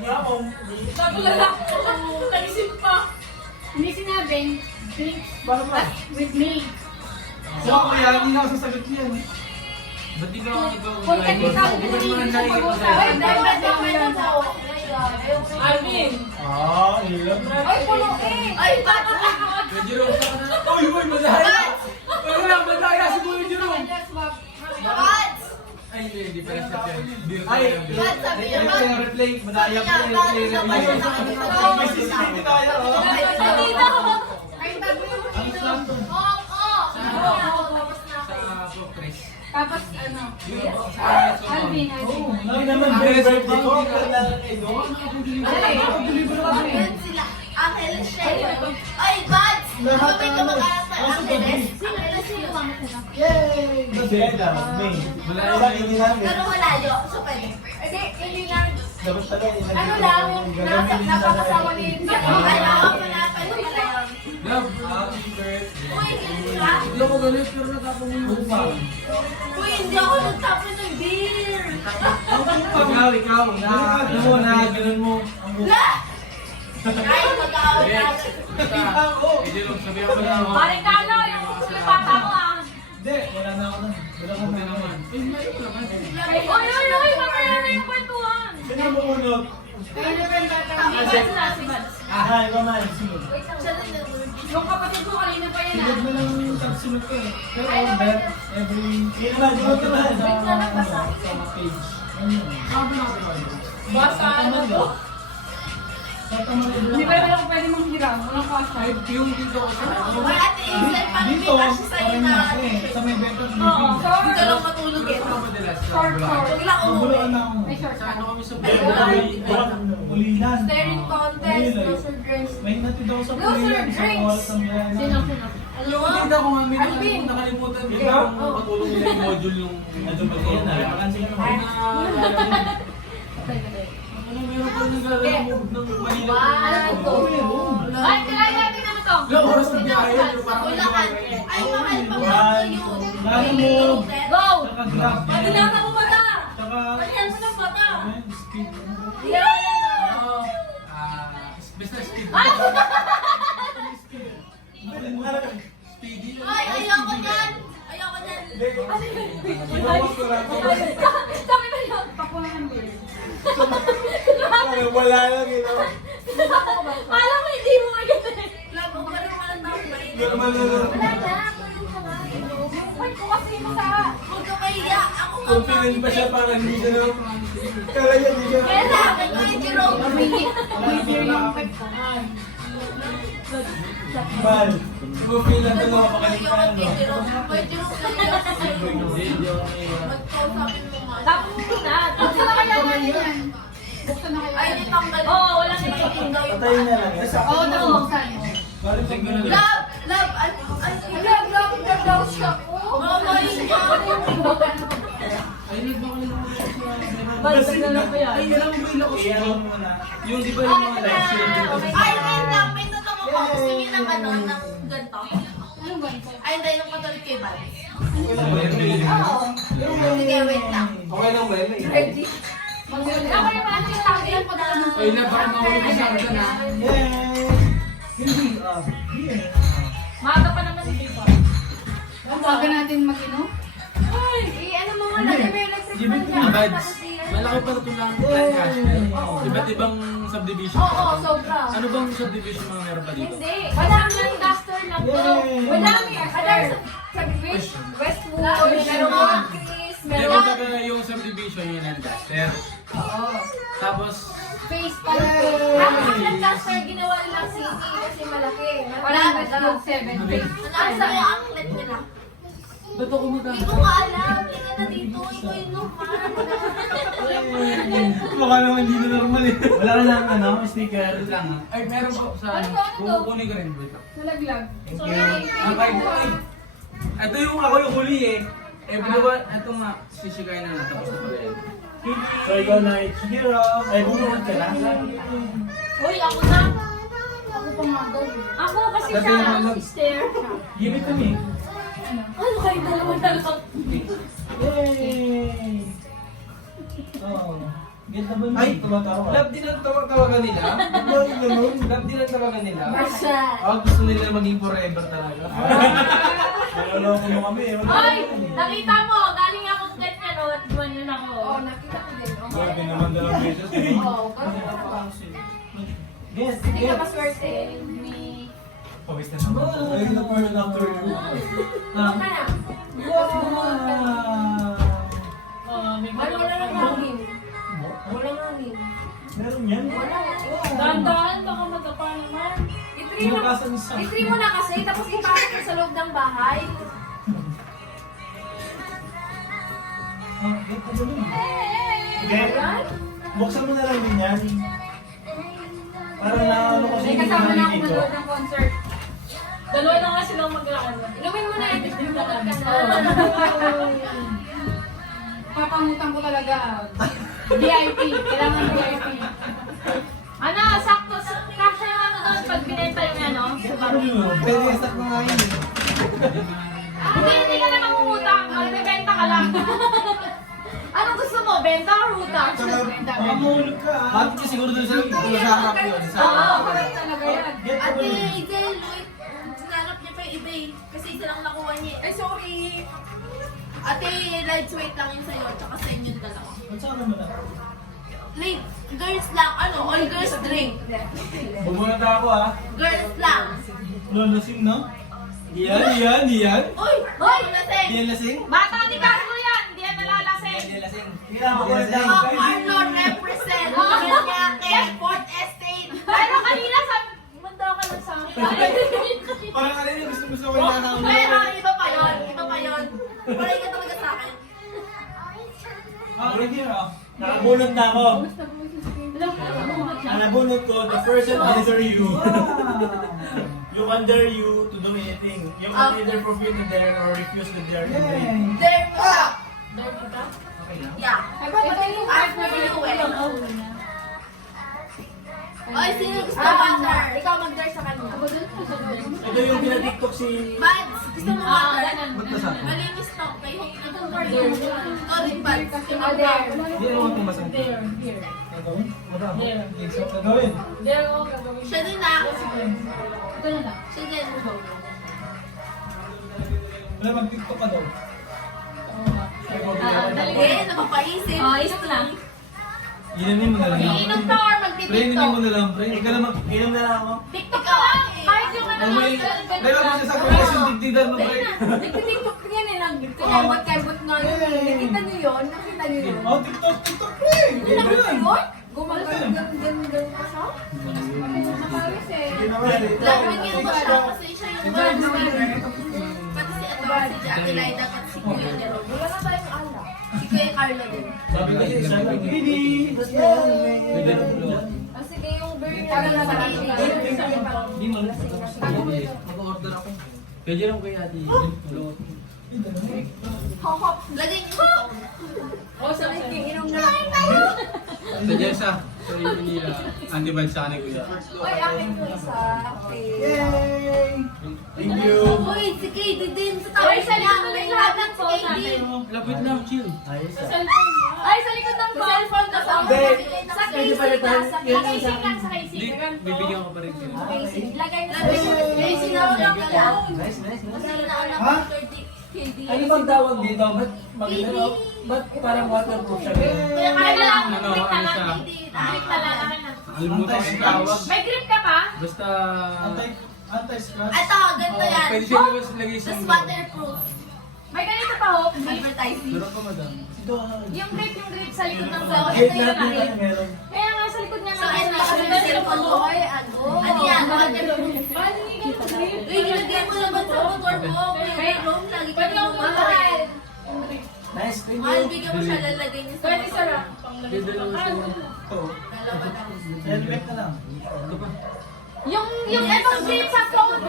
Natulala ko. Naisip pa. Hindi sinabing, drinks with me. So ako yan, hindi na ako sasagot niyan. Ba't di ka ikaw? Kung kanina ko Di ba naman hindi narinig ko pag-usapan, sa'yo? dahil ba't ako yun? Alvin. Ilan? Ay, puno eh! Ay, bata ka. Kuya Jerome, saan ka na? Uy, madaya! Uy, wala, madaya si Kuya Jerome! Ay, hindi pala siya yan. Beer Ay, tayo, beer. replay, madaya pa rin, replay. May CCTV tayo, oh. Ay, bago yung Ang saan to? Sa Chris. Tapos ano? Alvin. Alvin. Ay naman, birthday ko. Ay, Bats! Ano may kamag-anak na Angeles? Angeles yung Yay! Beda, May. Wala Wala yun. hindi namin. pero malayo. So, pwede. Hindi lang. Dapat pala, Ano lang, napakasama ni Okay, ako pala pa yung pala yun. Love, happy birthday. Uy, hindi ka? Hindi ako galit, pero natapon mo yung upa. Uy, hindi ako nagtapon ng beer. Ikaw, Ano mo na, ganun mo. Ang buka. La! Ay, mag-aaway natin. Kuya Jerome, sabihan mo na ako. Balik ka na. Yung bata ko ah. Hindi, wala na ako na. Wala ko Buti na. naman. Eh, meron naman. Oy, mamaya na yung kwentuhan. Sino mo unod? Kaya na ba yung bata? Si Bats. Si Bats. Ah, ikaw man. Sino? Siya rin yung word. Yung kapatid ko kanina pa yan Sigod ah. mo lang tapsilot ko eh. Pero order, every... Yun naman, sigod ka na sa page. Ano yun? Basta ano to. Hindi pa naman ako pwede manghiram. Walang kasha. Yung dito ko sa Wala ate Isel, parang may Dito, kasi sa'yo parang na. na eh. Sa may better Oo. living. Dito lang matulog eh. madalas. Short, short. Huwag lang umuwi. Magulaan na ako. May short Sa ka. ano kami sa Ulinan. Staring contest, closer drinks. May natid ako sa Loser Pulilan. Sa drinks. oras ng bayan. Sino? Alam mo, hindi ako nga may Alvin. nakalimutan ko Ikaw? yung katulong nila yung module yung... Medyo ba yan ah? Makansin ka naman. Ano, meron pa nag-remove ng Manila. Ay, kailangan natin ano to. Ilang oras na biyahe yun, Sa parang Bulacan. Ay, mahal pa ba yun? Lalo mo. Go! Saka grab. Pagkilata mo ba na? Saka... Pagkilata mo ng bata. Speed. Basta speed. Speedy. Ay, ayoko dyan. Ayoko dyan. Sabi na yun. Pakuha ng beer. Wala lang yun. Alam mo, hindi mo maganda. Labo ka rin walang tao ba yun? Wala Wala na. Wait ko kasi mo sa... Huwag ka mahiya. Ako nga Confident pa siya parang hindi siya na... Kala niya hindi siya... Kaya sabi ko yung Jerome. May beer yung pag Mal. Bumila ka lang Ayoko makalimtan kay no? Jerome. May Jerome na niya sa'yo. Magkausapin mo nga. Tapos mo na. Buksan na kaya natin yan. Buksan na kaya Ay, natin. nitanggal. Oo, wala na Tingin yun. daw yung Patayin na lang. Oo, buksan. Balik ko na lang. Love! Love! Love daw siya. Mama, yun ka. Ay, nagbakalala ko sa... Balik na lang ko yan. Ay, alam mo ba yung lakos Iyan ko? mo muna. Yung di ba yung mga live stream? Ay, wait lang. May tanong ako. Gusto niyo ng ano, ng ganito? Ano ba ito? Ay, hindi. Nung katolik kay Bal. Oo. Oo. Sige, wait lang. Okay lang ba yun? Ready? Ako yung mga tinatawag yan pag ano. Ay, na, baka mahulog ka sa akin na. Yay! Hindi. Beer. Maaga pa naman si Pipa. Baga natin mag-inom? Ay, ano mga lagi may electric fan dyan. Abads, malaki pa na tulang cash. Iba't ibang subdivision. Oo, sobra. Ano bang subdivision mga meron pa dito? Hindi. Madami lang duster lang to. Yay! Madami. Madami sa Westwood, meron Chris, Hindi, meron... kumbaga yung subdivision yun ang duster. Oo. Tapos, Face pala. Ang duster ginawa nilang city kasi malaki. Walang Westwood 7. Face. Ang sa'yo ang let nila. ba't ako magkakaroon? Hindi ko nga alam. Tingnan na dito. Ikaw yung numan. Mukha naman hindi na normal eh. Wala ka lang ano, sticker. Wait lang ah. Ay, meron po sa Ano to, ano to? kukunin ko rin. Wait lang. Nalaglag. Thank Sorry. you. Okay, okay. Ito yung ako yung huli eh. Eh, ba, ito nga, sisikain na natapos na pala yan. So ikaw na hero. Ay, bumunod ka na. Uy, ako na. Ako pa nga daw. Ako kasi Sabi siya, naman, sister. Give it to me. Ano kayo dalawa na lang? Yay! Oh. Get naman Ay, tumatawa ka. love din ang tawagan nila. Bakit ganun? Love din ang tawagan nila. Basta. Gusto nila maging forever talaga. Naloloko mo kami. Ay, nakita mo, galing akong ganyan, o, at buwan yun ako. Oo, nakita ko din. Oh. Grabe naman dalawang beses. Oo, kasi Yes, hindi ka yes. maswerte. May... Pawis na naman. Ay, na parang after you. Ano ka na? Wala lang hangin. Wala hangin. Meron yan? Dahan-dahan, baka magkapa naman. I-trim mo na kasi, tapos ipasok mo sa loob ng bahay. Get na ganun. Get. Ayan. Buksan mo na lang din yan. Para naano ko May sa kasama na ako dito. manood ng concert. Dalawa na nga silang maglaan. Inumin mo na yung distributor ka na. Papangutan ko talaga. VIP. Kailangan VIP. Ano, sakto, kasha yung ano doon pag binenta yung ano. Pero estak na nga yun eh. Hindi ka na mangungutang, magbibenta ka lang. Anong gusto mo, benta or utang? Baka mahulog ka ah. Bakit ka siguro doon sa harap yun? Sa Oo, harap. correct talaga yan. Get na Ate, ganun. Idel, wait. Sinanap niya pa yung iba eh. Kasi isa lang nakuha niya. Ay, sorry. Ate, lights wait lang yun sa'yo. Tsaka sa inyo dalawa. Ba't saan naman na? Late, girls lang. Ano, all girls drink. Bumunod ako ah. Girls lang. Lalasing na? Yan. Uy! Uy! Lasing! Yan lasing? Bata ni Carlo yan, hindi yan nalalasing. Yan lasing. Kailangan ko na lang. Oh, Carlo represent. Kanyake, Fourth Estate. Pero kanina sabi, manda ka lang sa akin. Parang ano yun, gusto ko yung nasa Pero iba pa yun. Iba pa yun. Wala ka talaga sa akin. Right here ah. Nakabunot na ako. Nakabunot ko, the person answer you. You can dare you to do anything. You can either forbid the dare or refuse the dare to drink. There mo siya. Okay lang. Yeah. Ito yung After you eh. Ay, sino gusto water? Ikaw mag-dare sa kanya. Ito yung pinatiktok si... Mads, gusto mo water? Ba't nasa? Malinis to. Kay Hope na to. Sorry, Mads. Hindi naman pumasang. Gagawin? Madami. Gagawin. Siya din na. Ito na lang. Siya din. Wala, mag-tiktok ka daw. Eh, napapaisip. Isip lang. Inumin mo na lang. Iinom ka or Pre, magtitiktok? inumin mo na lang, pre. Ikaw naman. Inom na lang ako. TikTok ka lang. Kahit yung ano Ano lang. may... May mga sa sakit yung digdigan mo, pre. Nagtitiktok yan eh. Kembot-kembot nga yun eh. Nakita niyo yun? Nakita niyo yun? Oh, tiktok, pre! Nakita Ganyan. niyo yun? Gumagano'n pa siya? Nakalis eh. Sige naman. Bigyan ko siya kasi siya yung pati si Jackie Lai dapat si Kuya ni Rob. Wala na tayong alak. Si Kuya Carlo din. Sabi kasi isa lang. Hindi. May ganun ulo. Ah, sige, yung burger na lang sa kanila. Hindi mo lang. Mag-order ako. Pwede lang kay ate. Hop, lagay niyo sa phone. O, sabi ko, inom na lang. Sa Jessa. Sa India. Anti-vibes sa akin, kuya. Oy, akin ko isa. Okay. Yay! Thank you. Uy, si Katie din sa Ay, tabi sa niya. likod May ng laban laban si po Katie. Lapit lang, chill. Ayos ah. Ay, sa likod ng cellphone na sa Hindi. Sa casing na. Sa casing lang, sa Hindi, casing. bibigyan ko pa rin sila. Lagay na May sinawag ka lang. Nice. Kasi naanak Ha? ko 30 KD. Ano bang tawag dito? Ba't parang waterproof siya? Kuya Kaya Carlo, lang, Ano, grip na ano lang. siya? Grip na lang. Alimutan ko yung tawag. May grip ka pa? Basta... Anti-scratch? Ito, ganito yan. Pwede siya lagay sa... Tapos waterproof. May ganito pa, Hope. Advertising. Meron ka, madam. Ito Yung grip sa likod ng So, cellphone. Gate ito yung natin grip. ano meron. Kaya nga sa likod niya So, ito yung cellphone ko. Ano yan? Waterproof. Uy, nilagay mo naman sa motor mo. Kuya Rom, lagi ka rin mahal. Nice, thank Mahal, you. bigyan mo siya, lalagay niya sa Pwede motor. sarap. Pwede lang sa... Ito. Dalawa na. Helmet na lang. Ito pa. Yung etong grip sa phone.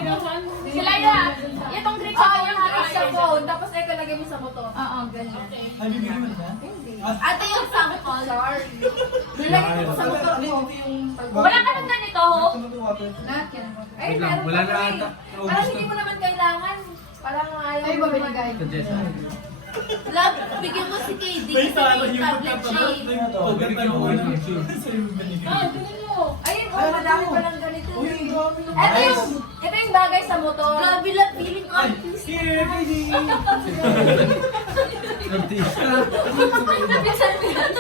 Sila yan. Itong grip sa phone. yung grip sa phone, tapos ikaw lagay mo sa motor. Oo, ganyan. Ay, bibigyan mo na? Hindi. Ate yung sample. Sorry. Nilagay ko sa motor mo. Wala ka nang ganito, Hope? Lahat yan. Ay, Wait lang, meron wala pa na eh. ata. Parang hindi mo naman kailangan. Parang ayaw Ay, mo babinigay. naman. Sa Jessa. Love, bigyan mo si KD May kasi talo may yung tablet siya eh. Oh, bibigyan ko kayo ng shoes. Ayun, oh, madami pa lang ganito. Ito yung bagay sa motor. Grabe lang, feeling ko. Here, KD! Artista. Nabisan mo yan.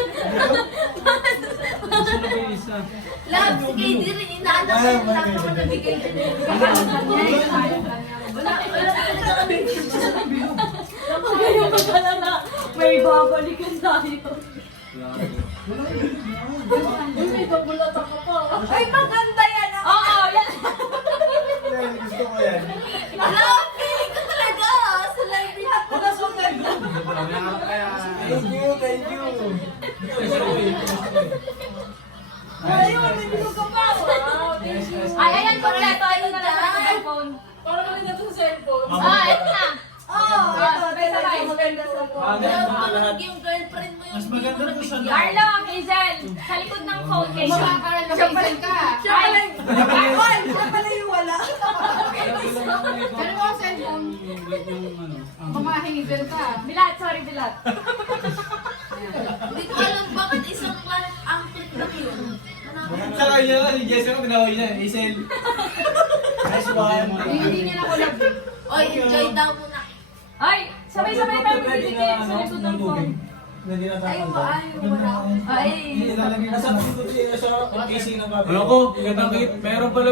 Gusto na ba yung isa? Love, si KD rin, inaanap ko yung lang naman nabigay niya. Wala talaga kami. Ngayon ka na na. May babalikan tayo. May babulat ako pa. Ay, maganda yan. Oo, yan. Gusto ko yan. Love, feeling ko talaga. Sa live lahat ko na sugat. Thank you, thank you. Ayun, may bilog ka pa. Ay, ayan, kompleto. Ito na lang sa cellphone. Parang maganda to sa cellphone. Ah, ito na. Oh, ito. Talaga maganda sa phone. Love, parang yung girlfriend mo yung Mas maganda to sa Carlo, Hazel. Sa likod ng phone case. Siya pala ka. Siya pala yung... Ay, siya pala yung wala. Ano mo ang cellphone? Mamahingigan ka. Bilat, sorry, bilat. Hindi ko alam bakit isang ang click lang yun. Sa kanya, si Jessica, tinawag niya, Hazel. Nice one. Hindi niya na kulab. Oy, enjoy daw muna. Ay, sabay-sabay tayo magdidikit sa likod ng phone. Hindi na Ay, wala. Ay, Nasa puto siya sa casing ng baboy. Ano ko, meron pala